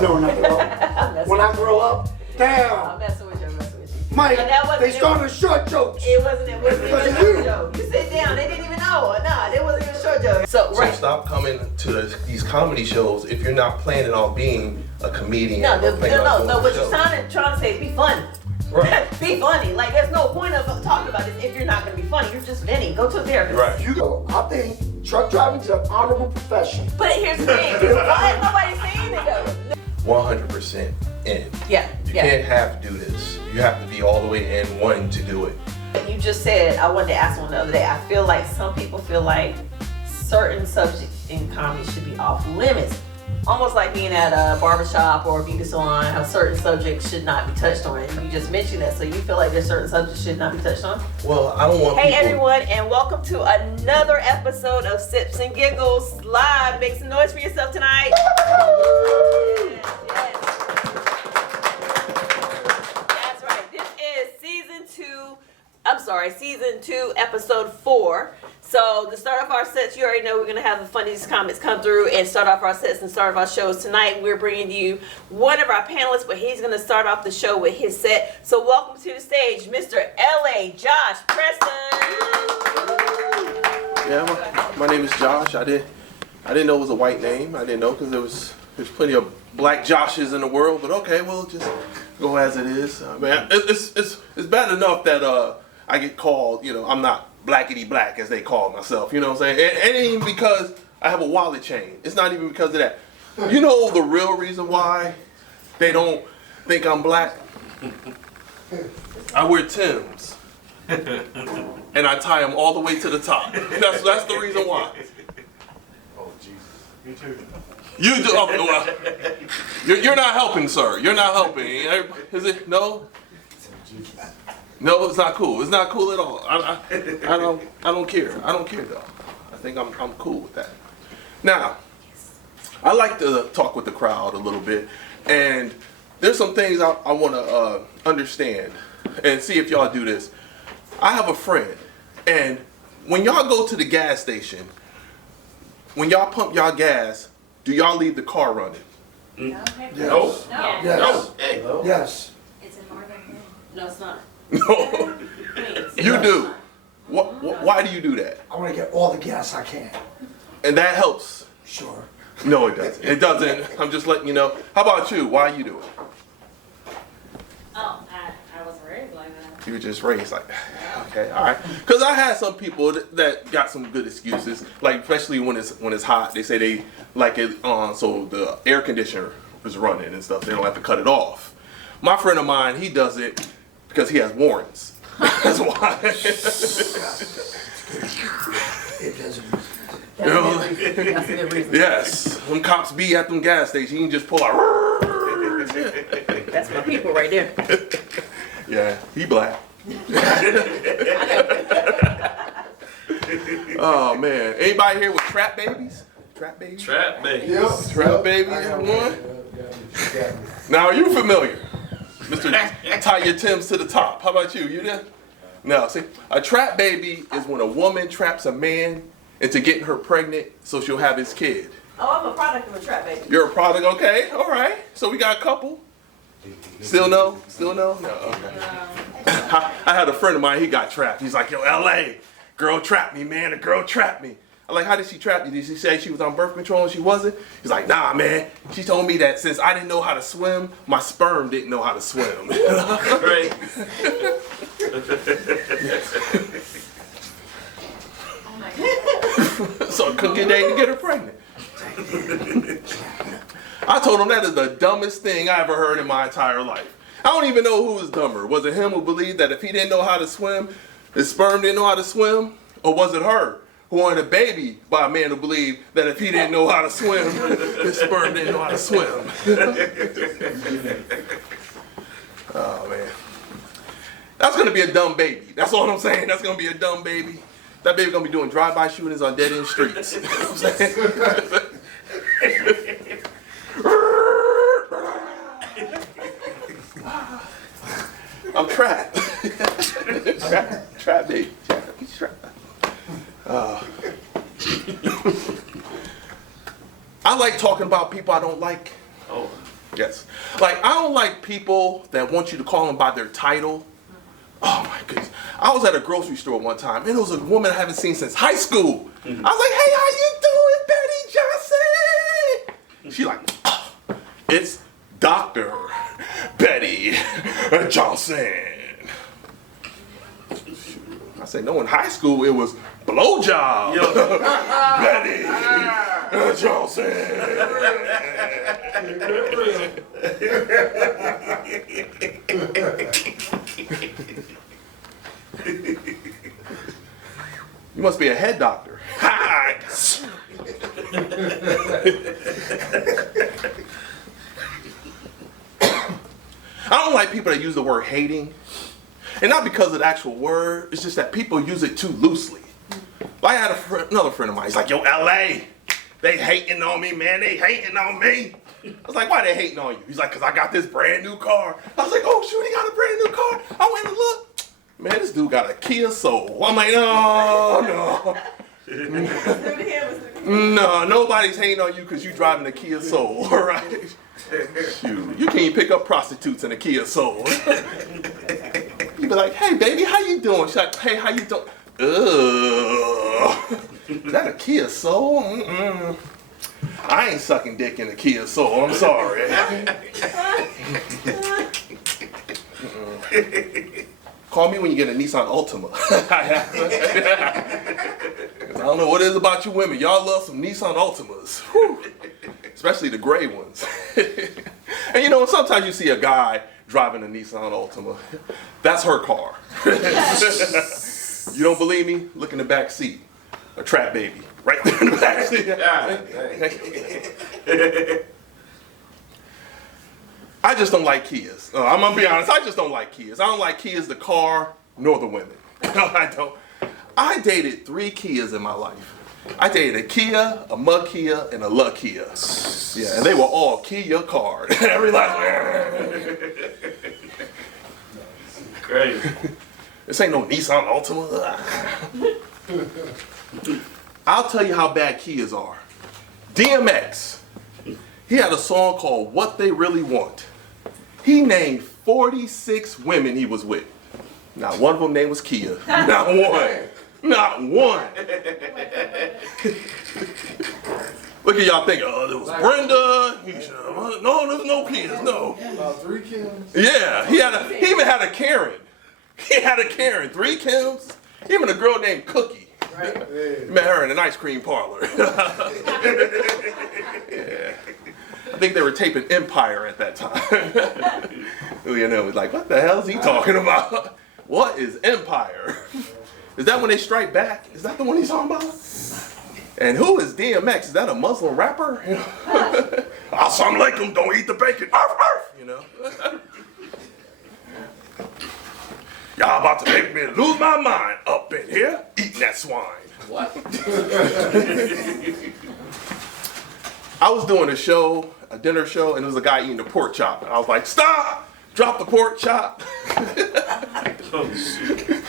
no, not at all. When I grow up, damn. I'm messing with you. Mike, they started short jokes. It wasn't even a short joke. You sit down, they didn't even know. Nah, it wasn't even a short joke. So stop coming to these comedy shows if you're not planning on being a comedian. No. What you're trying to say is be funny. Right. Be funny. Like, there's no point of talking about this if you're not going to be funny. You're just venting. Go to a therapist. Right. I think truck driving is an honorable profession. But here's the thing. Why is nobody saying it though? 100% in. Yeah. You can't have to do this. You have to be all the way in wanting to do it. You just said, I wanted to ask one the other day. I feel like some people feel like certain subjects in comedy should be off limits. Almost like being at a barbershop or a beauty salon, how certain subjects should not be touched on. And you just mentioned that, so you feel like there's certain subjects should not be touched on? Well, I don't want Hey people... everyone, and welcome to another episode of Sips and Giggles Live. Make some noise for yourself tonight. Yes. That's right. This is season 2, episode 4. So to start off our sets, you already know we're going to have the funniest comments come through and start off our sets and start off our shows. Tonight we're bringing you one of our panelists, but he's going to start off the show with his set. So welcome to the stage, Mr. L.A. Josh Preston. Yeah, my name is Josh. I didn't know it was a white name. I didn't know because there's plenty of black Joshes in the world. But okay, we'll just go as it is. Man, it's bad enough that I get called. I'm not blackety black as they call myself. You know what I'm saying? It ain't even because I have a wallet chain. It's not even because of that. You know the real reason why they don't think I'm black? I wear Timbs. And I tie them all the way to the top. That's the reason why. Oh, Jesus. You too. You do. Okay, well, you're not helping, sir. You're not helping. Is it? No? No, it's not cool. It's not cool at all. I don't care. I don't care though. I think I'm cool with that. Now, I like to talk with the crowd a little bit, and there's some things I want to understand and see if y'all do this. I have a friend, and when y'all go to the gas station, when y'all pump y'all gas, do y'all leave the car running? No. Yes. No. Yes. Hey. Yes. It's in Northern Virginia. No, it's not. No. You do. Why do you do that? I want to get all the gas I can. And that helps. Sure. No, it doesn't. It doesn't. I'm just letting you know. How about you? Why you do it? Oh, I was raised like that. You were just raised like that. Okay, all right. Because I had some people that got some good excuses, like especially when it's hot. They say they like it on so the air conditioner is running and stuff. They don't have to cut it off. My friend of mine, he does it because he has warrants. That's why. It doesn't. You know? That's a good reason. Yes, them cops be at them gas stations. You can just pull out. That's my people right there. Yeah, he black. Oh man, anybody here with trap babies? Trap babies? Trap baby. Yep. Trap babies is one. Now, are you familiar, Mr. Tie your Timbs to the top? How about you? You there? No. See, a trap baby is when a woman traps a man into getting her pregnant so she'll have his kid. Oh, I'm a product of a trap baby. You're a product, okay? All right. So we got a couple. Still no? Still no? No. Okay. I had a friend of mine. He got trapped. He's like, yo, L.A. girl trapped me, man. A girl trapped me. I'm like, how did she trap you? Did she say she was on birth control and she wasn't? He's like, nah, man. She told me that since I didn't know how to swim, my sperm didn't know how to swim. Right. So it couldn't get Dave to get her pregnant. I told him that is the dumbest thing I ever heard in my entire life. I don't even know who was dumber. Was it him who believed that if he didn't know how to swim, his sperm didn't know how to swim? Or was it her who wanted a baby by a man who believed that if he didn't know how to swim, his sperm didn't know how to swim? Oh, man. That's going to be a dumb baby. That's all I'm saying. That's going to be a dumb baby. That baby going to be doing drive-by shootings on dead-end streets. You know what I'm saying? I'm trapped. Trapped, baby. He's trapped. I like talking about people I don't like. Oh. Yes. Like, I don't like people that want you to call them by their title. Oh my goodness. I was at a grocery store one time, and there was a woman I haven't seen since high school. I was like, hey, how you doing, Betty Johnson? She like, oh, it's Dr. Betty Johnson. I said, no, in high school it was blowjob. Betty Johnson. You must be a head doctor. I don't like people that use the word hating. And not because of the actual word, it's just that people use it too loosely. Like I had another friend of mine, he's like, yo, LA, they hating on me, man, they hating on me. I was like, why they hating on you? He's like, cause I got this brand new car. I was like, oh shoot, he got a brand new car. I went and looked, man, this dude got a Kia Soul. I'm like, no. No, nobody's hating on you because you driving a Kia Soul, all right? Shoot, you can't even pick up prostitutes in a Kia Soul. You be like, hey baby, how you doing? She's like, hey, how you doing? Ugh. Is that a Kia Soul? Mm-mm. I ain't sucking dick in a Kia Soul, I'm sorry. Call me when you get a Nissan Altima. I don't know what it is about you women. Y'all love some Nissan Altimas. Whew. Especially the gray ones. And you know, sometimes you see a guy driving a Nissan Altima. That's her car. You don't believe me? Look in the back seat. A trap baby. Right there in the back seat. I just don't like Kias. I'm gonna be honest, I just don't like Kias. I don't like Kias, the car, nor the women. No, I don't. I dated 3 Kias in my life. I dated a Kia, a Mug Kia, and a Lug Kia. Yeah, and they were all Kia card. Every last one. Crazy. This ain't no Nissan Altima. I'll tell you how bad Kias are. DMX, he had a song called What They Really Want. He named 46 women he was with. Not one of them name was Kia. Not one. Not one. Look at y'all thinking, oh, there was Brenda. No, there's no Kias, no. About 3 kids. Yeah, he even had a Karen. He had a Karen, 3 Kims, even a girl named Cookie. Right. Met her in an ice cream parlor. Yeah. I think they were taping Empire at that time. You know, like, what the hell is he talking about? What is Empire? Is that when they strike back? Is that the one he's talking about? And who is DMX? Is that a Muslim rapper? Assalamu alaikum, don't eat the bacon. Arf, arf, you know? Y'all about to make me lose my mind up in here eating that swine. What? I was doing a show, a dinner show, and there was a guy eating a pork chop. And I was like, stop! Drop the pork chop. Oh, shit.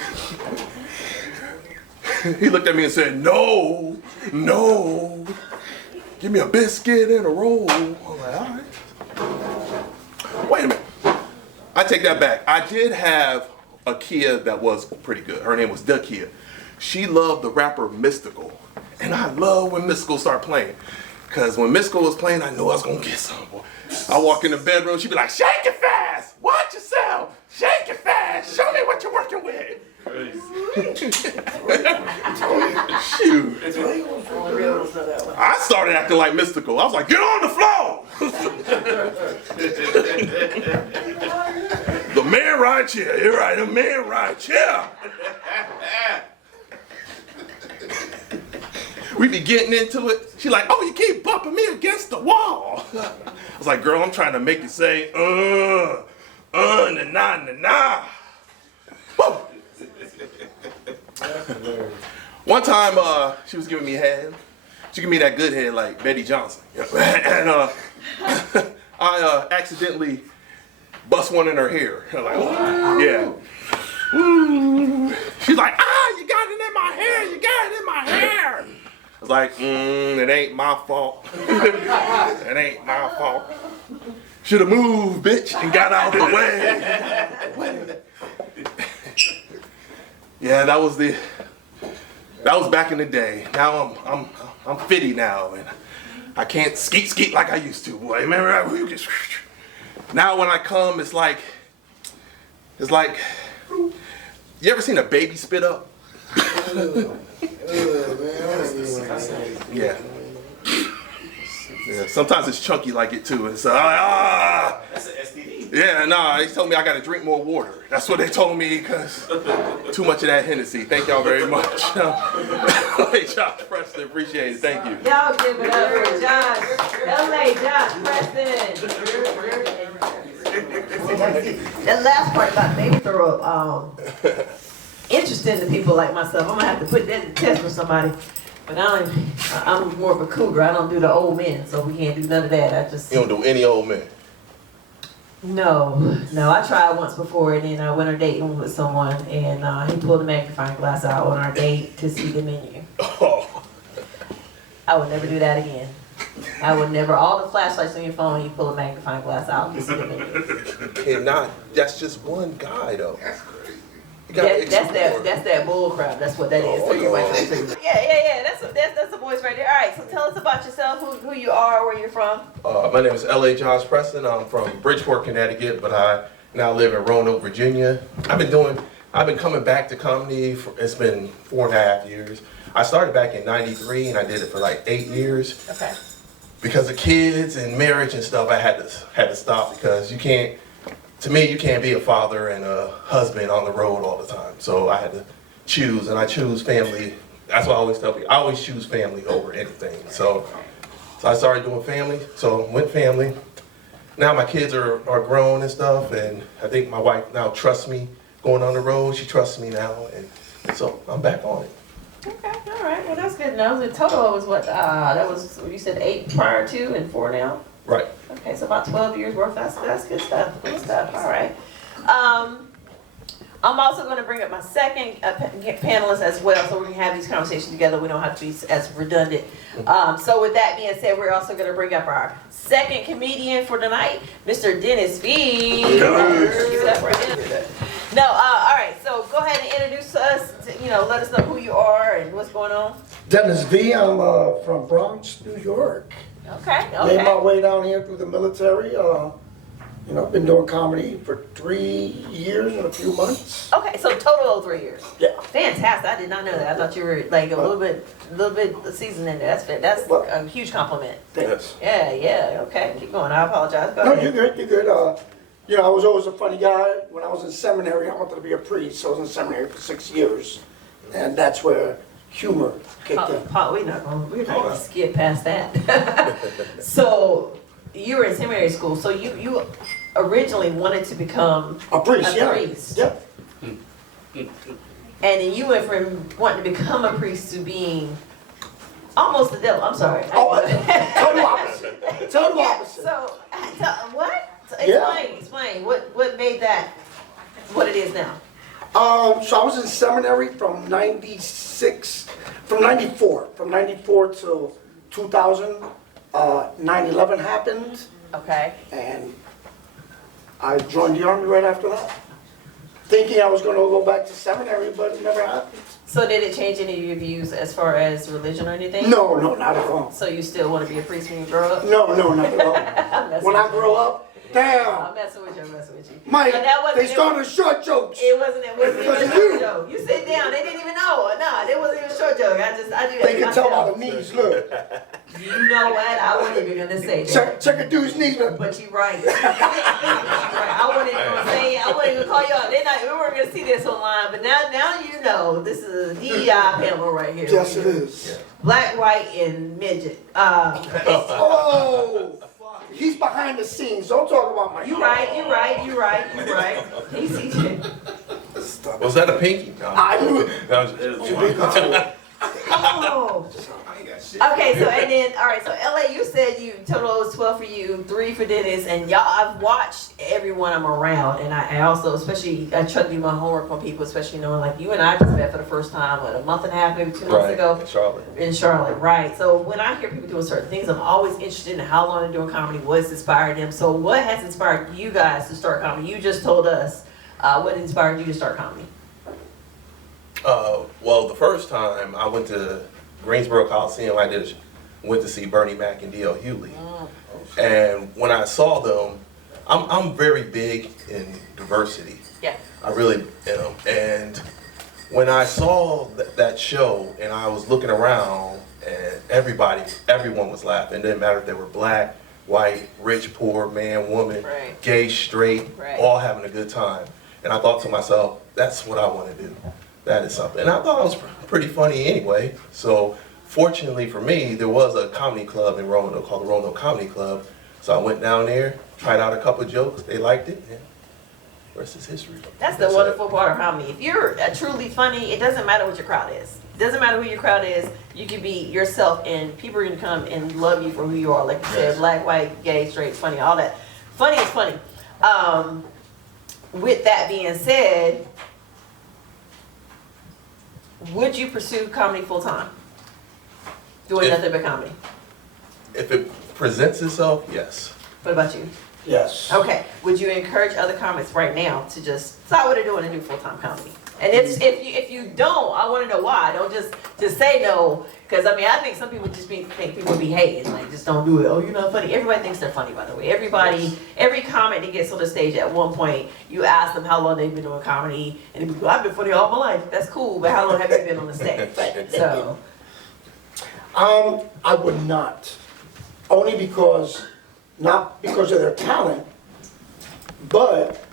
He looked at me and said, no, no. Give me a biscuit and a roll. I'm like, all right. Wait a minute. I take that back. I did have a Kia that was pretty good. Her name was The Kia. She loved the rapper Mystical. And I love when Mystical started playing. Because when Mystical was playing, I knew I was going to get some. I walk in the bedroom, she'd be like, shake it fast. Watch yourself. Shake it fast. Show me what you're working with. Crazy. Shoot. I started acting like Mystical. I was like, get on the floor. The man right here. You're right, the man right here. We be getting into it. She like, oh, you keep bumping me against the wall. I was like, girl, I'm trying to make you say, na. Woo. One time, she was giving me head. She gave me that good head like Betty Johnson. And I accidentally bust one in her hair. I'm like, oh, yeah. Ooh. She's like, you got it in my hair. You got it in my hair. I was like, it ain't my fault. It ain't my fault. Should have moved, bitch, and got out the way. Yeah, that was back in the day. Now I'm 50 now, and I can't skeet like I used to, boy. Remember, now when I come, it's like, you ever seen a baby spit up? Yeah. Yeah, sometimes it's chunky like it too. It's That's an STD. yeah, nah, they told me I gotta drink more water. That's what they told me, because too much of that Hennessy. Thank y'all very much. Hey, Josh Preston, appreciate it. Thank you. Y'all give it up for Josh. LA Josh Preston. That last part about baby throw interesting to people like myself. I'm gonna have to put that to the test for somebody. But I'm more of a cougar. I don't do the old men, so we can't do none of that. I just You don't do any old man. No. I tried once before, and then I went on a date with someone, and he pulled a magnifying glass out on our date to see the menu. Oh. I would never do that again. I would never. All the flashlights on your phone, you pull a magnifying glass out to see the menu. And not, that's just one guy though. You That's that bull crap. That's what that is. So you might say, yeah. That's the voice right there. All right. So tell us about yourself, who you are, where you're from. My name is L.A. Josh Preston. I'm from Bridgeport, Connecticut, but I now live in Roanoke, Virginia. I've been coming back to comedy it's been 4.5 years. I started back in '93 and I did it for like 8 years. Okay. Because of kids and marriage and stuff, I had to stop, because you can't be a father and a husband on the road all the time. So I had to choose, and I choose family. That's what I always tell people. I always choose family over anything. So I started doing family. So went family. Now my kids are grown and stuff, and I think my wife now trusts me going on the road. She trusts me now, and so I'm back on it. Okay. All right. Well, that's good. Now the total was what? That was, you said 8 prior to and 4 now. Right. Okay, so about 12 years worth. That's good stuff. Good stuff. All right. I'm also going to bring up my second panelist as well, so we can have these conversations together. We don't have to be as redundant. So with that being said, we're also going to bring up our second comedian for tonight, Mr. Dennis V. No, all right. So go ahead and introduce us. Let us know who you are and what's going on. Dennis V. I'm from Bronx, New York. Okay. Made my way down here through the military. I've been doing comedy for 3 years and a few months. Okay, so total of 3 years. Yeah. Fantastic. I did not know that. I thought you were like a little bit seasoned in there. That's a huge compliment. Thanks. Yeah. Okay, keep going. I apologize. Go No, ahead. you're good. I was always a funny guy. When I was in seminary, I wanted to be a priest. So I was in seminary for 6 years, and that's where humor kicked in. We're not gonna skip past that. So you were in seminary school. So you originally wanted to become A priest, a yeah. priest. Yep. And then you went from wanting to become a priest to being almost the devil. I'm sorry. Total opposite. Total Yeah, opposite. so, what? Yeah. Explain. What made that what it is now? So I was in seminary from 94 till 2000. 9/11 happened, Okay. and I joined the army right after that, thinking I was going to go back to seminary, but it never happened. So did it change any of your views as far as religion or anything? No, not at all. So you still want to be a priest when you grow up? No, not at all. I'm messing When I with you. grow up, damn, I'm messing with you. Mike, But that wasn't they started short jokes. It wasn't even Because a of short you. joke. You sit down. They didn't even know. No, it wasn't even a short joke. I do that. They can tell by myself. the knees, look. You know what? I wasn't even gonna say that. Check a dude's knees, but But you're right. You're right. I wasn't even gonna say. I wasn't even call you out. We weren't gonna see this online, but now you know. This is a DEI panel right here. yes, it is. Black, white, and midget. Oh, he's behind the scenes. Don't talk about my. You right. He's Was that a pinky? No. I knew it. That was Oh. Shit. Okay, so and then all right, so LA, you said you total was 12 for you, 3 for Dennis, and y'all. I've watched everyone I'm around, and I also, especially, I try to do my homework on people, especially knowing like you and I just met for the first time, what, a month and a half, maybe 2 months ago. In Charlotte. In Charlotte, right? So when I hear people doing certain things, I'm always interested in how long they're doing comedy, what's inspired them. So what has inspired you guys to start comedy? You just told us what inspired you to start comedy. Well, the first time I went to Greensboro Coliseum, went to see Bernie Mac and D.L. Hughley. And when I saw them, I'm very big in diversity. Yeah. I really am. And when I saw that show and I was looking around and everyone was laughing. It didn't matter if they were black, white, rich, poor, man, woman, Right. gay, straight, Right. all having a good time. And I thought to myself, that's what I want to do. That is something. And I thought it was pretty funny anyway. So fortunately for me, there was a comedy club in Roanoke called the Roanoke Comedy Club. So I went down there, tried out a couple of jokes. They liked it. And the rest is history. That's the wonderful part of comedy. If you're truly funny, it doesn't matter what your crowd is. It doesn't matter who your crowd is. You can be yourself, and people are gonna come and love you for who you are. Like you said, black, white, gay, straight, funny, all that. Funny is funny. With that being said, would you pursue comedy full time? Doing nothing but comedy. If it presents itself, yes. What about you? Yes. Okay. Would you encourage other comics right now to just stop what they're doing and do full time comedy? And if you don't, I want to know why. Don't just say no, because I mean I think some people just think people be hating, like just don't do it. Oh, you're not funny. Everybody thinks they're funny, by the way. Every comic that gets on the stage at one point, you ask them how long they've been doing comedy, and they go, I've been funny all my life. That's cool, but how long have you been on the stage? So I would not. Only because, not because of their talent, but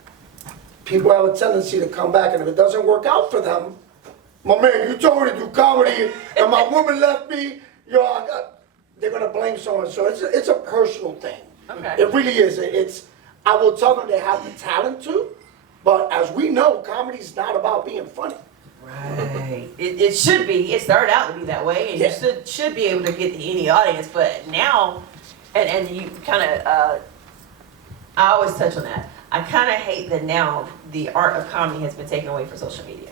people have a tendency to come back, and if it doesn't work out for them, my man, you told me to do comedy, and my woman left me, they're gonna blame someone. So it's a personal thing. Okay. It really is. I will tell them they have the talent to, but as we know, comedy's not about being funny. right, it should be. It started out to be that way, and Yeah. you should be able to get to any audience. But now, and you kind of, I always touch on that. I kind of hate that now the art of comedy has been taken away from social media.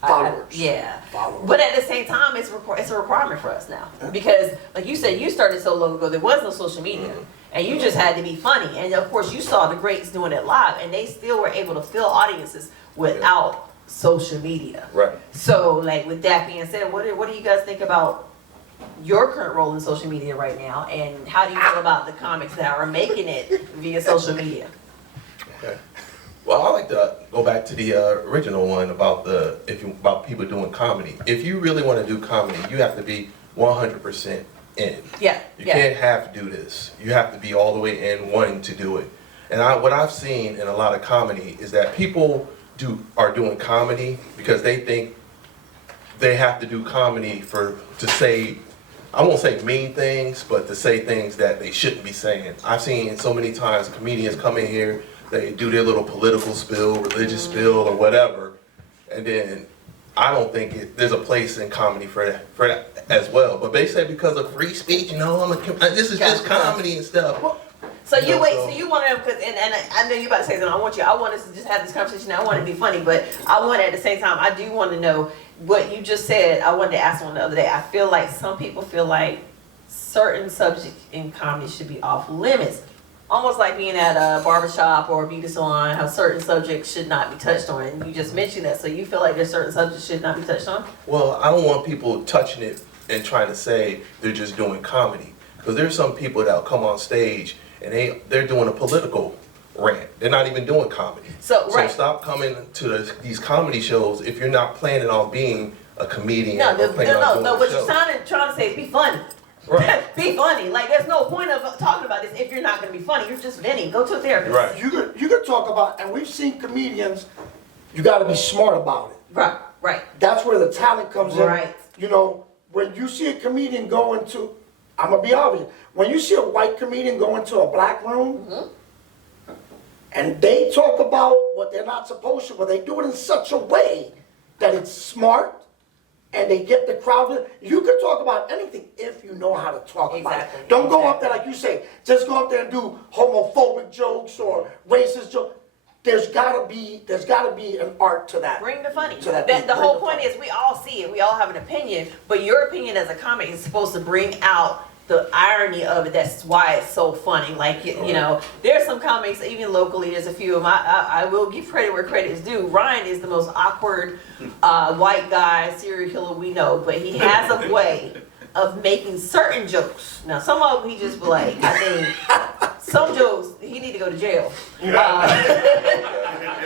Followers. Yeah. Followers. But at the same time, it's a requirement for us now. Because, like you said, you started so long ago, there was no social media. And you just had to be funny. And of course, you saw the greats doing it live, and they still were able to fill audiences without social media. Right. So, like, with that being said, what do you guys think about your current role in social media right now? And how do you feel about the comics that are making it via social media? Okay. Well, I like to go back to the original one about about people doing comedy. If you really want to do comedy, you have to be 100% in. Yeah. You can't half do this. You have to be all the way in, wanting to do it. And what I've seen in a lot of comedy is that people are doing comedy because they think they have to do comedy to say, I won't say mean things, but to say things that they shouldn't be saying. I've seen so many times comedians come in here, they do their little political spill, religious spill, or whatever, and then I don't think there's a place in comedy for that as well. But they say because of free speech, this is just comedy and stuff. So you wait. So you want to, and I know you about to say something. I want us to just have this conversation. I want to be funny, but I want at the same time. I do want to know what you just said. I wanted to ask one the other day. I feel like some people feel like certain subjects in comedy should be off limits. Almost like being at a barbershop or a beauty salon, how certain subjects should not be touched on. And you just mentioned that. So you feel like there's certain subjects should not be touched on? Well, I don't want people touching it and trying to say they're just doing comedy. Because there's some people that'll come on stage and they're doing a political rant. They're not even doing comedy. So stop coming to these comedy shows if you're not planning on being a comedian. No. What show. you're trying to say is be funny. Right. Be funny. Like, there's no point of talking about this if you're not going to be funny. You're just venting. Go to a therapist. Right. You could talk about, and we've seen comedians, you got to be smart about it. Right. That's where the talent comes in. Right. When you see a comedian go into, I'm going to be obvious, when you see a white comedian go into a black room, and they talk about what they're not supposed to, but they do it in such a way that it's smart, and they get the crowd. You can talk about anything if you know how to talk about Exactly. it. Don't go up there like you say, just go up there and do homophobic jokes or racist jokes. There's gotta be an art to that. Bring the funny. To that The whole bring the point funny. is we all see it. We all have an opinion, but your opinion as a comic is supposed to bring out the irony of it. That's why it's so funny. Like, you know, there's some comics, even locally, there's a few of them. I will give credit where credit is due. Ryan is the most awkward white guy, serial killer we know, but he has a way of making certain jokes. Now, some of them he just be like, I think some jokes, he need to go to jail.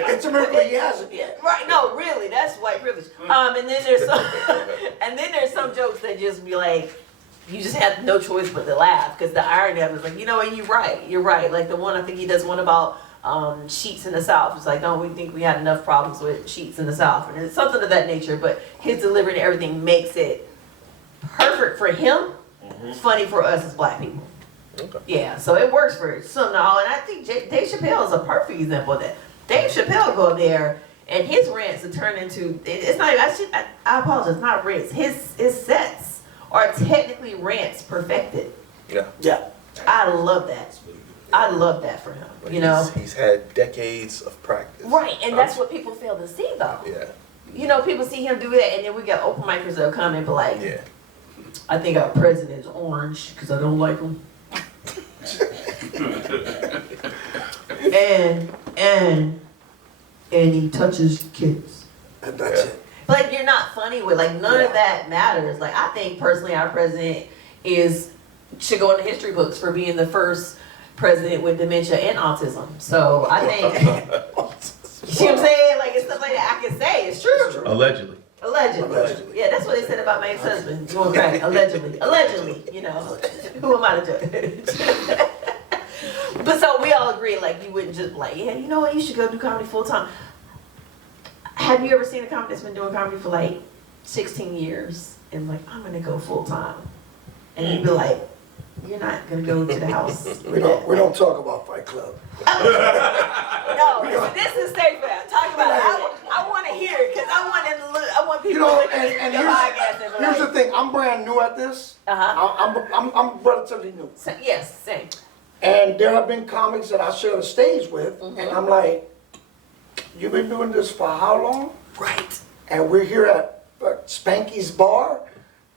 It's a miracle he hasn't yet. Right, no, really, that's white privilege. And then there's some jokes that just be like, you just have no choice but to laugh, because the irony of it is like, you know what, you're right. Like the one, I think he does one about sheets in the South. It's like, don't we think we had enough problems with sheets in the South? And it's something of that nature, but his delivery and everything makes it perfect for him, funny for us as black people. Okay. Yeah, so it works for some now, and I think Dave Chappelle is a perfect example of that. Dave Chappelle go there, and his rants are turned into, it's not, I apologize, not rants. His sets are technically rants perfected. Yeah. Yeah. I love that. I love that for him, But you know? he's had decades of practice. Right, and that's what people fail to see, though. Yeah. You know, people see him do that, and then we got open micers that'll come and be like, Yeah. I think our president is orange because I don't like him. and he touches kids. And that's it. Like, you're not funny with, like, none of that matters. Like, I think personally our president should go in the history books for being the first president with dementia and autism. So I think, you see what I'm saying? Like, it's stuff like that I can say. It's true. Allegedly. Allegedly. Yeah, that's what they said about my ex-husband. You want crack? Allegedly, you know. Who am I to judge? But so we all agree, like, you wouldn't just like, yeah, you know what, you should go do comedy full time. Have you ever seen a comic that's been doing comedy for like 16 years and like, I'm gonna go full time? And you'd be like, you're not gonna go to the house. We don't talk about Fight Club. No, this is safe for that. Talk about it. I want to hear it because I want people You know, to listen and to the podcast and be here's the like, thing. I'm brand new at this. I'm relatively new. yes, same. And there have been comics that I share the stage with, and I'm like, you've been doing this for how long? Right. And we're here at Spanky's Bar.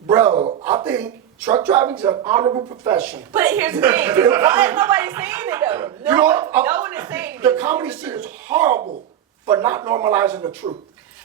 Bro, I think truck driving is an honorable profession. But here's the thing. Why is nobody saying it though? You know, No one is saying the it. comedy scene is horrible for not normalizing the truth.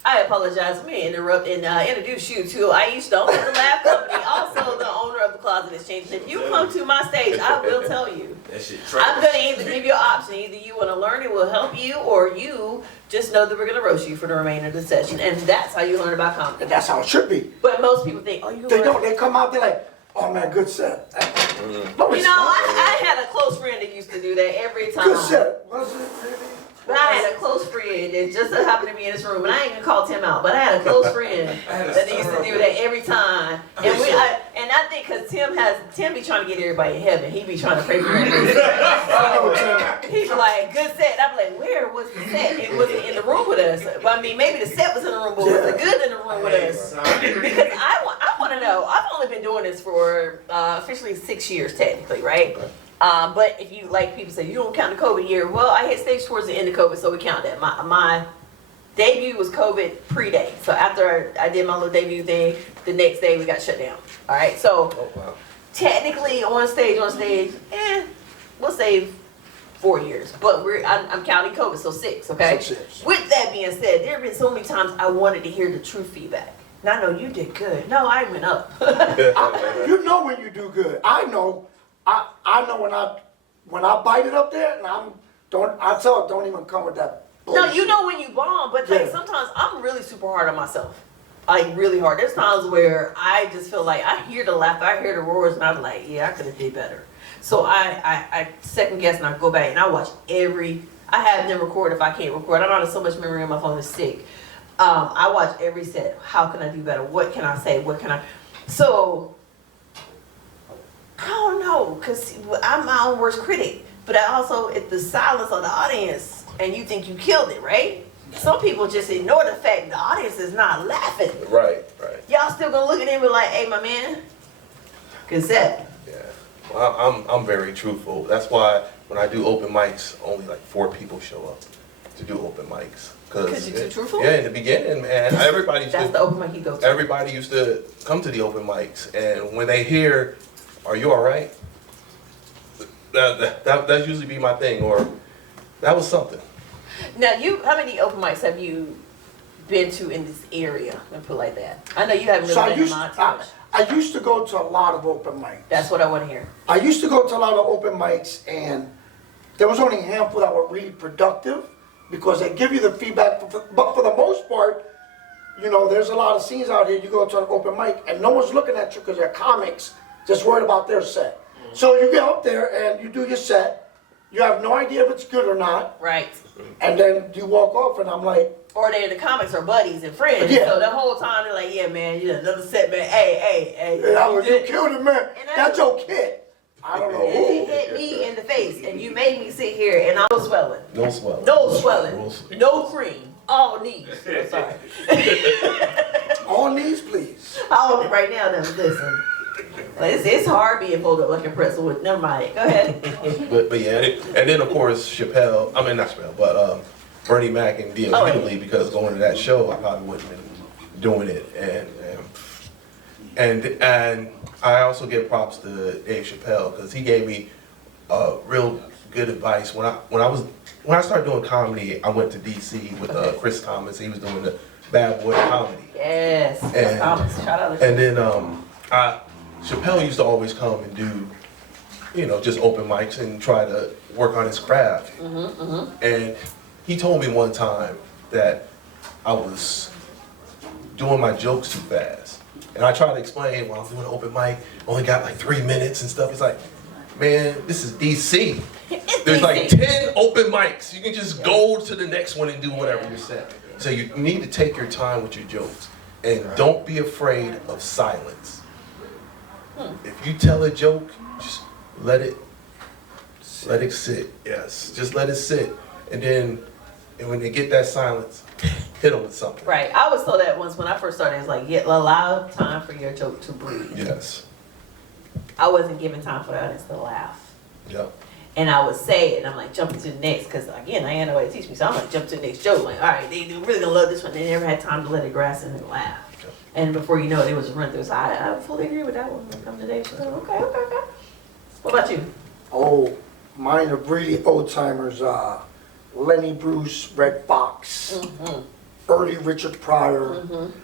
I apologize for me interrupt and introduce you to Aisha, the owner of the Laugh Company, also the owner of the Closet Exchange. If you come to my stage, I will tell you. That shit I'm trash. gonna either give you an option. Either you want to learn it will help you, or you just know that we're gonna roast you for the remainder of the session. And that's how you learn about comedy. And that's how it should be. But most people think, oh, you They learn. don't. They come out, they're like, oh man, good set. No, You it's know, not. I had a close friend that used to do that every time. Good set. Was it really? But I had a close friend that just so happened to be in this room, and I ain't even called Tim out, but I had a close friend that used to do that every time. And I think because Tim be trying to get everybody in heaven, he be trying to pray for everybody. So he be like, good set. I'm like, where was the set? It wasn't in the room with us. But I mean, maybe the set was in the room, but was the good in the room with us? Because I want to know. I've only been doing this for officially 6 years, technically, right? But if you, like people say, you don't count the COVID year. Well, I hit stage towards the end of COVID, so we count that. My debut was COVID pre-day. So after I did my little debut thing, the next day we got shut down. All right, so technically on stage, we'll say 4 years. But I'm counting COVID, so 6, okay? 6. With that being said, there have been so many times I wanted to hear the true feedback. Now, I know you did good. No, I went up. You know when you do good. I know. I know when I bite it up there, and I tell it don't even come with that No, bullshit. you know when you bomb, but like Yeah. sometimes I'm really super hard on myself. Like really hard. There's times where I just feel like I hear the laughter, I hear the roars, and I'm like, yeah, I could have did better. So I second guess and I go back and I watch I have them record if I can't record. I don't have so much memory on my phone is sick. I watch every set. How can I do better? What can I say? So I don't know, because I'm my own worst critic. But I also, it's the silence of the audience, and you think you killed it, right? some people just ignore the fact the audience is not laughing. Right. Y'all still gonna look at him and be like, hey, my man, Gazette. Yeah. Well, I'm very truthful. That's why when I do open mics, only like 4 people show up to do open mics. Because you're too truthful? Yeah, in the beginning, man, everybody That's the open mic he goes to. everybody used to come to the open mics, and when they hear, "Are you all right?" That usually be my thing, or that was something. Now, how many open mics have you been to in this area? Let me put it like that. I know you haven't really So been in mine too much. I used to go to a lot of open mics. That's what I want to hear. I used to go to a lot of open mics, and there was only a handful that were really productive because they give you the feedback. But for the most part, you know, there's a lot of scenes out here. You go to an open mic, and no one's looking at you because they're comics, just worried about their set. So you get up there and you do your set. You have no idea if it's good or not, Right. and then you walk off, and I'm like, Or the comics are buddies and friends. Yeah. So the whole time they're like, yeah, man, you know, another set, man. Hey. you killed it, man. And I- That's your kid. I don't know And he who. hit me in the face, and you made me sit here, and I was swelling. No swelling. No swelling. No cream. All knees. I'm sorry. All knees, please. Oh, right now, now, listen. It's hard being pulled up like a pretzel with. Never mind. Go ahead. But yeah, and then of course Chappelle. I mean not Chappelle, but Bernie Mac and D.L. Oh, yeah. Hughley, because going to that show, I probably wouldn't have been doing it. And I also give props to Dave Chappelle because he gave me real good advice when I started doing comedy. I went to DC with Chris Thomas. He was doing the Bad Boy comedy. Yes. And- Thomas. Shout out to And then Chappelle used to always come and do, you know, just open mics and try to work on his craft. And he told me one time that I was doing my jokes too fast. And I tried to explain, while I'm doing an open mic, only got like 3 minutes and stuff. He's like, man, this is DC. There's like 10 open mics. You can just go to the next one and do whatever you're saying. So you need to take your time with your jokes. And don't be afraid of silence. If you tell a joke, just let it sit. Yes, just let it sit. And then when they get that silence, hit them with something. Right. I was told that once when I first started. It's like, allow time for your joke to breathe. Yes. I wasn't giving time for the audience to laugh. Yep. And I would say it, and I'm like, jumping to the next, because again, I had nobody to teach me. So I'm like, jump to the next joke. Like, all right, they really gonna love this one. They never had time to let it grass and laugh. And before you know it, it was a run through. So I fully agree with that one. When it comes to Dave Chappelle. Okay. What about you? Oh, mine are really old timers. Lenny Bruce, Red Fox, early Richard Pryor.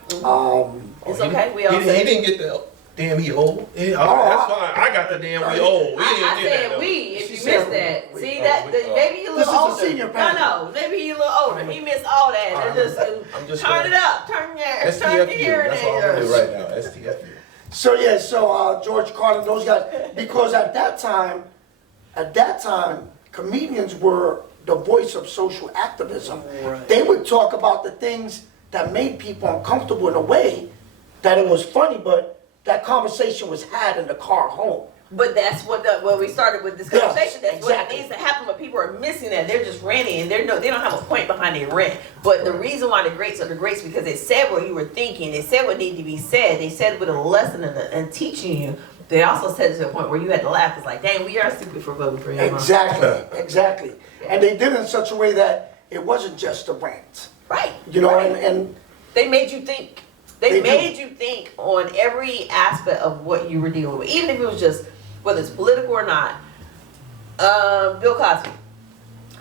It's okay. We all He say didn't get the damn he old. Yeah, that's fine. I got the damn we old. We didn't I get that, said though. we, if She you said missed that. we. See Oh, that, we. maybe you a This little is the older. senior panel. No, maybe you a little older. He missed all that. And I'm just turn it up. Turn your STFU. hearing That's all I'm gonna do aids. right now. STFU. So George Carlin, those guys, because at that time, comedians were the voice of social activism. Right. They would talk about the things that made people uncomfortable in a way that it was funny, but that conversation was had in the car home. But that's what we started with this Yeah, conversation. That's exactly. what needs to happen. But people are missing that. They're just ranting, and they don't have a point behind their rant. But the reason why the greats are the greats because they said what you were thinking. They said what needed to be said. They said it with a lesson and teaching you. They also said it to a point where you had to laugh. It's like, dang, we are stupid for voting for him. Exactly. And they did it in such a way that it wasn't just a rant. Right. You know, right. and They made you think. They They do. made you think on every aspect of what you were dealing with, even if it was just whether it's political or not. Bill Cosby.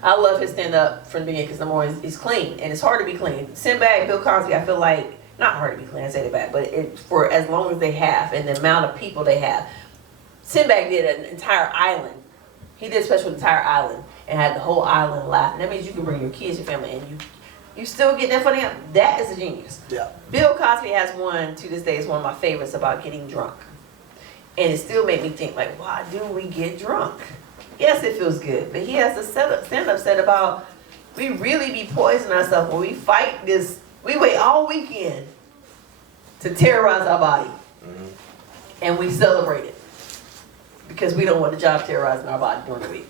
I love his stand up from the beginning because number one, he's clean and it's hard to be clean. Sinbad, Bill Cosby, I feel like not hard to be clean. I say that bad, but it, for as long as they have and the amount of people they have. Sinbad did an entire island. He did a special entire island and had the whole island laughing. That means you can bring your kids, your family, and you still get that funny. That is a genius. yeah. Bill Cosby has one to this day. It's one of my favorites about getting drunk, and it still made me think like, why do we get drunk? Yes, it feels good, but he has a stand-up set about we really be poisoning ourselves when we fight this. We wait all weekend to terrorize our body, and we celebrate it. because we don't want the job terrorizing our body during the week.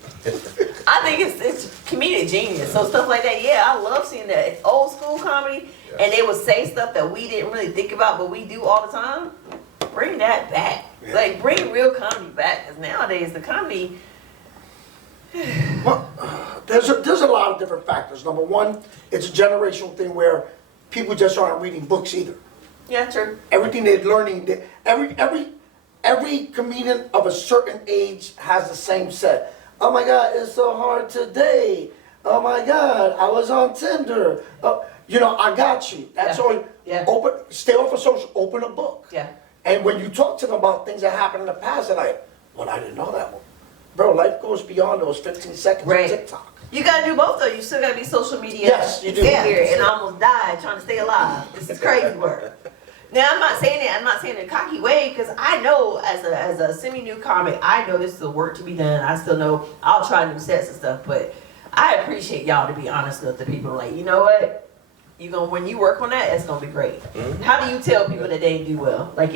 I think it's comedic genius. So stuff like that, yeah, I love seeing that. It's old school comedy, and they would say stuff that we didn't really think about, but we do all the time. Bring that back. Yeah. Like, bring real comedy back, because nowadays the comedy. Well, there's a lot of different factors. Number one, it's a generational thing where people just aren't reading books either. Yeah, true. Everything they're learning, every comedian of a certain age has the same set. Oh my God, it's so hard today. Oh my God, I was on Tinder. I got you. That's Yeah. all. Yeah. Stay off of social. Open a book. Yeah. And when you talk to them about things that happened in the past, they're like, "Well, I didn't know that one." Bro, life goes beyond those 15 seconds Right. on TikTok. You gotta do both though. You still gotta be social media. Yes, you do. Yeah. And I almost died trying to stay alive. This is crazy work. Now I'm not saying it. I'm not saying it in a cocky way because I know as a semi-new comic, I know this is a work to be done. I still know I'll try new sets and stuff, but I appreciate y'all to be honest with the people. Like, you know what? When you work on that, it's gonna be great. Mhm. How do you tell people that they do well? Like,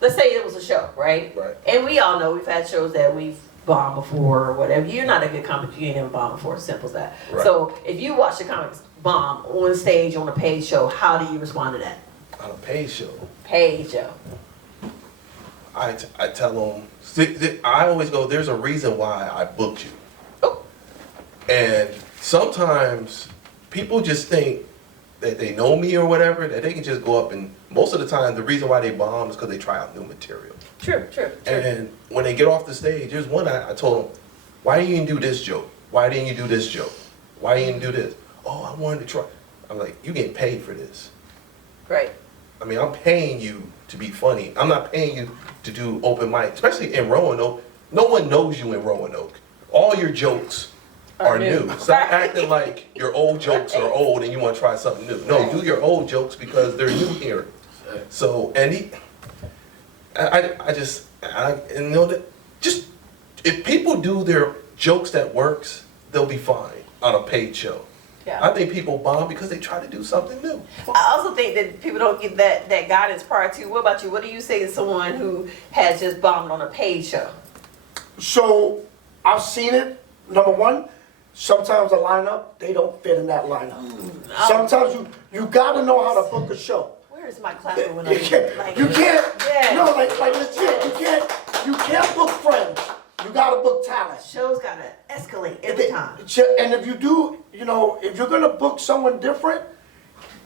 let's say it was a show, right? Right. And we all know we've had shows that we've bombed before or whatever. You're not a good comic, you ain't never bombed before. Simple as that. Right. So if you watch the comics bomb on stage on a paid show, how do you respond to that? On a paid show, Paid show. I tell them, I always go, there's a reason why I booked you. Oh. And sometimes people just think that they know me or whatever, that they can just go up and, most of the time, the reason why they bomb is because they try out new material. True. And when they get off the stage, there's one I told them, why didn't you do this joke? Why didn't you do this joke? Why didn't you do this? Oh, I wanted to try. I'm like, you getting paid for this. Right. I mean, I'm paying you to be funny. I'm not paying you to do open mic, especially in Roanoke. No one knows you in Roanoke. All your jokes are new. Stop acting like your old jokes are old and you want to try something new. No, do your old jokes because they're new here. So, and just if people do their jokes that works, they'll be fine on a paid show. Yeah. I think people bomb because they try to do something new. I also think that people don't get that guidance prior to. What about you? What do you say to someone who has just bombed on a paid show? So I've seen it. Number one, sometimes the lineup, they don't fit in that lineup. Sometimes you gotta know how to book a show. Where is my clapper when You can't, Yeah. no, like legit, you can't book friends. You gotta book talent. Shows gotta escalate every time. And if you do, if you're gonna book someone different,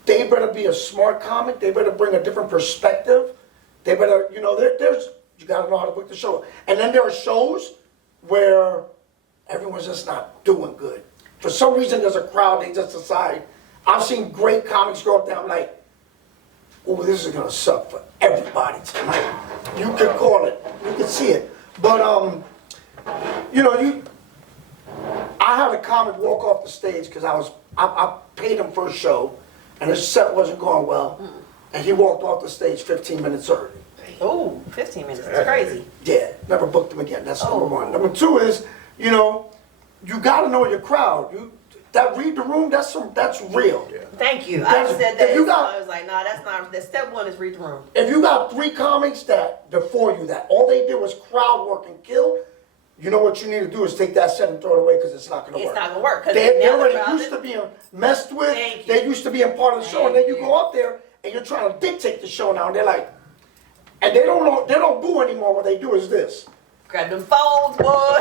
they better be a smart comic. They better bring a different perspective. They better, you gotta know how to book the show. And then there are shows where everyone's just not doing good. For some reason, there's a crowd, they just decide. I've seen great comics go up there, I'm like, oh, this is gonna suck for everybody tonight. You can call it, you can see it. But, I had a comic walk off the stage because I paid him for a show and his set wasn't going well. And he walked off the stage 15 minutes early. Oh, 15 minutes. It's crazy. Yeah, never booked him again. That's number Oh. one. Number two is, you gotta know your crowd. That read the room, that's real. Yeah. Thank you. I That's- said that. if you got- I was like, nah, that's not. The step one is read the room. If you got 3 comics that before you that all they did was crowd work and kill, you know what you need to do is take that set and throw it away because it's not gonna work. It's not gonna work. 'Cause They now the already crowd used is- to being messed with. Thank you. They used to being part of the show, and then you Thank go up there and you're trying to dictate the show now, and they're like, and they don't boo anymore. What they do is this. Grab them phones, boy.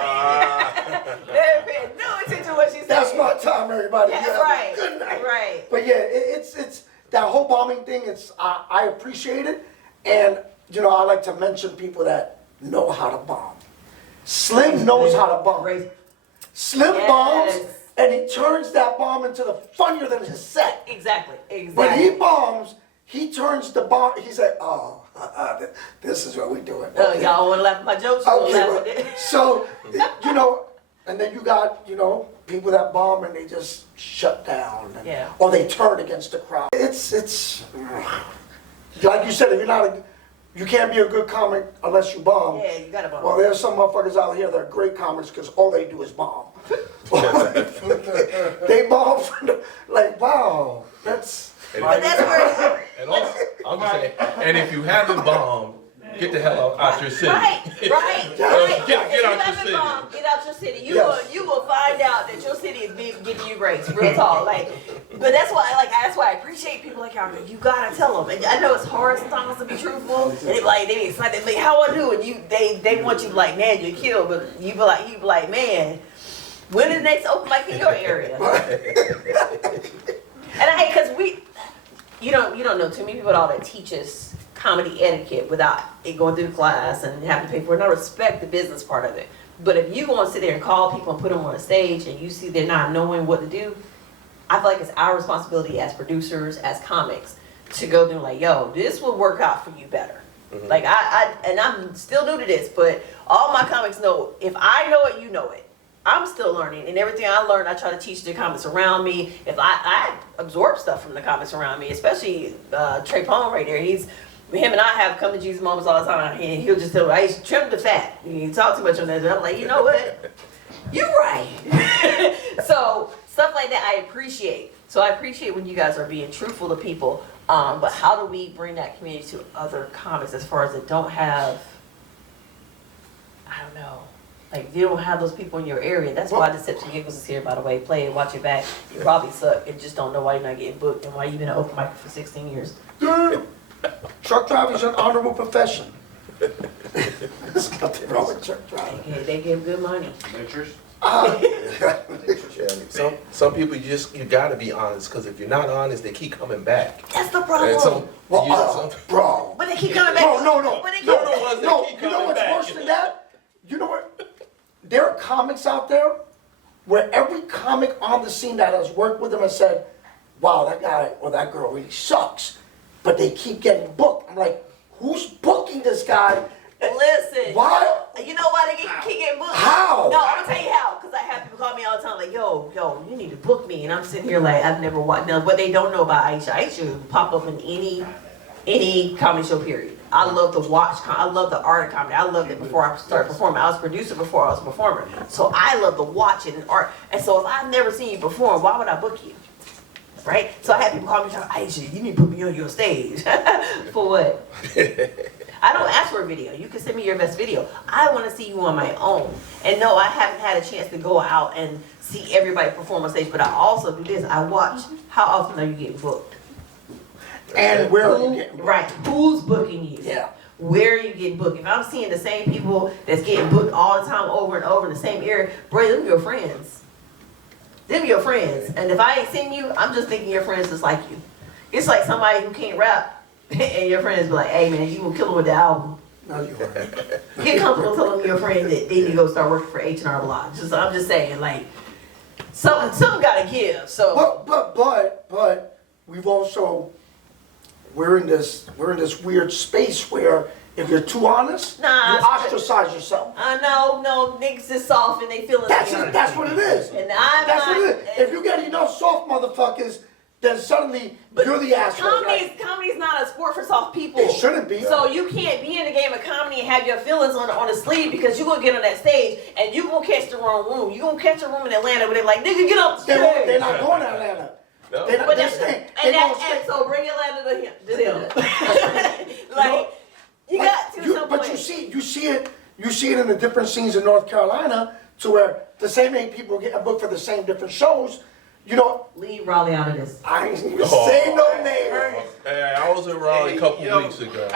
They're paying no attention to what she said. That's my time, everybody. Yeah, Yeah, right. Good night. Right. But yeah, it's that whole bombing thing. I appreciate it, and I like to mention people that know how to bomb. Slim knows how to bomb. Great. Slim Yes. bombs, and he turns that bomb into the funnier than his set. Exactly. When he bombs, he turns the bomb. He's like, oh, this is what we doing. Oh, y'all want to laugh at my jokes? You Okay, laugh well, at it. so, and then you got, people that bomb and they just shut down. Yeah. Or they turn against the crowd. It's, like you said, you can't be a good comic unless you bomb. Yeah, you gotta bomb. Well, there's some motherfuckers out here that are great comics because all they do is bomb. They bomb from wow, that's... But that's where. And also, I'm just saying, and if you haven't bombed, get the hell out your city. Right. Yeah. city, Yes. you will find out that your city is giving you grace, real talk. Like, but that's why I appreciate people like y'all. You gotta tell them. And I know it's hard sometimes to be truthful, and they be excited, like, how I do, and they want you to be like, man, you're killed, but you be like, man, when is the next open mic in your area? And I hate because you don't know too many people at all that teach us comedy etiquette without it going through the class and having to pay for it. And I respect the business part of it. But if you want to sit there and call people and put them on a stage and you see they're not knowing what to do, I feel like it's our responsibility as producers, as comics, to go through like, yo, this will work out for you better. Mm-hmm. Like I'm still new to this, but all my comics know if I know it, you know it. I'm still learning, and everything I learn, I try to teach the comics around me. If I absorb stuff from the comics around me, especially Trey Pone right there. Him and I have come to Jesus moments all the time, and he'll just tell me, "Hey, trim the fat. You talk too much on that." And I'm like, you know what? You're right. So stuff like that, I appreciate. So I appreciate when you guys are being truthful to people. But how do we bring that community to other comics as far as that don't have? I don't know. Like, you don't have those people in your area. That's why Deception Giggles is here, by the way. Play it, watch it back. You probably suck and just don't know why you're not getting booked and why you've been an open mic for 16 years. Dude, truck driving's an honorable profession. There's nothing wrong with truck driving. They give good money. Pictures? Some people you gotta be honest, because if you're not honest, they keep coming back. That's the problem. And so, Bro. But they keep coming back. No. But they keep You're the ones that keep You know coming what's back. worse than that? You know what? There are comics out there where every comic on the scene that has worked with them has said, wow, that guy or that girl really sucks. But they keep getting booked. I'm like, who's booking this guy? Listen. Why? You know why they keep getting booked? How? No, I'm gonna tell you how. Because I have people call me all the time like, yo, you need to book me. And I'm sitting here like, I've never watched. Now, what they don't know about Aisha, Aisha will pop up in any comedy show, period. I love to watch, I love the art of comedy. I loved it before I started performing. I was a producer before I was a performer. So I love to watch it and art. And so if I've never seen you perform, why would I book you? Right? So I had people call me, Aisha, you need to put me on your stage. For what? I don't ask for a video. You can send me your best video. I want to see you on my own. And no, I haven't had a chance to go out and see everybody perform on stage, but I also do this. I watch how often are you getting booked? And where are you getting booked? Right. Who's booking you? Yeah. Where are you getting booked? If I'm seeing the same people that's getting booked all the time over and over in the same area, bro, them your friends. Them your friends. And if I ain't seen you, I'm just thinking your friends just like you. It's like somebody who can't rap and your friends be like, hey man, you gonna kill them with the album. No, you aren't. Get comfortable telling your friend that they need to go start working for H&R Block. I'm just saying, like, something gotta give. So But we've also we're in this weird space where if you're too honest, Nah, you ostracize yourself. no, niggas is soft and they feeling That's what it is. And That's what it is. If you get enough soft motherfuckers, then suddenly you're the asshole. Right? Comedy's not a sport for soft people. It shouldn't be. So you can't be in the game of comedy and have your feelings on the sleeve because you're gonna get on that stage and you're gonna catch the wrong room. You're gonna catch a room in Atlanta where they're like, nigga, get up the stage. They're not going to Atlanta. No. And so bring Atlanta to them. Like, you got to some But point. you see it in the different scenes in North Carolina to where the same 8 people get booked for the same different shows. You know, Leave Raleigh out of this. I ain't even say no name. Hey, I was in Raleigh a couple weeks ago.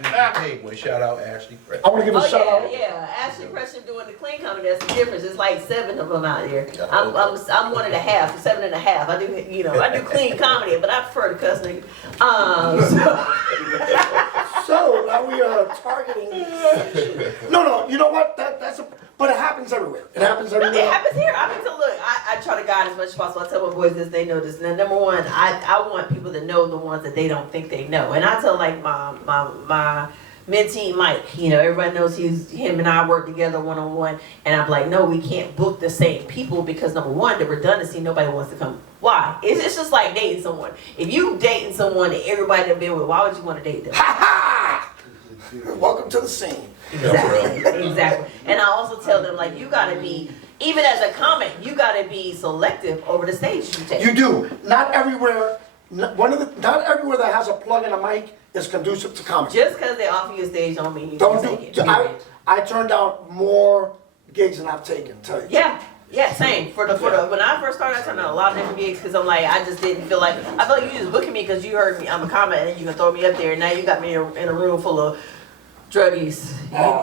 Hey, boy, shout out Ashley Preston. I want to give a shout out. Yeah. Ashley Preston doing the clean comedy. That's the difference. It's like 7 of them out there. I'm 1.5, 7.5. I do clean comedy, but I prefer to cuss nigga. So now we are targeting. No. You know what? But it happens everywhere. It happens everywhere. It happens here. I mean, so look, I try to guide as much as possible. I tell my boys this, they know this. And number one, I want people to know the ones that they don't think they know. And I tell like my mentee Mike, everybody knows him and I work together one-on-one. And I'm like, no, we can't book the same people because number one, the redundancy, nobody wants to come. Why? It's just like dating someone. If you dating someone that everybody have been with, why would you want to date them? Ha ha! Welcome to the scene. Exactly. And I also tell them, like, you gotta be, even as a comic, you gotta be selective over the stage you take. You do. Not everywhere that has a plug and a mic is conducive to comedy. Just because they offer you a stage don't mean you Don't can do. take it. I turned down more gigs than I've taken, tell you. Yeah, same. For the when I first started, I turned down a lot of different gigs because I'm like, I just didn't feel like, I felt like you just booking me because you heard me, I'm a comic, and you can throw me up there, and now you got me in a room full of druggies.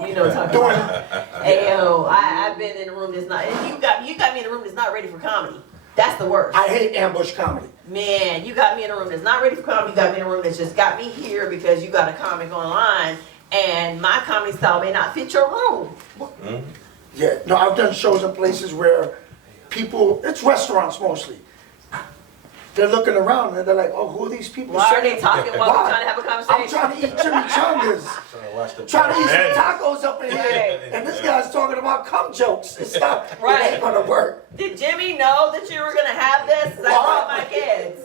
You know what I'm talking about. Ayo, I've been in a room that's not, and you got me in a room that's not ready for comedy. That's the worst. I hate ambush comedy. Man, you got me in a room that's not ready for comedy. You got me in a room that's just got me here because you got a comic online, and my comedy style may not fit your room. Yeah, no, I've done shows in places where people, it's restaurants mostly. They're looking around and they're like, oh, who are these people? Why are they talking while Why? we're trying to have a I'm conversation? trying to eat chimichangas. Trying to eat some tacos up in here. And this guy's talking about cum jokes. It's not, it ain't gonna work. Did Jimmy know that you were gonna have this? 'Cause I brought my kids.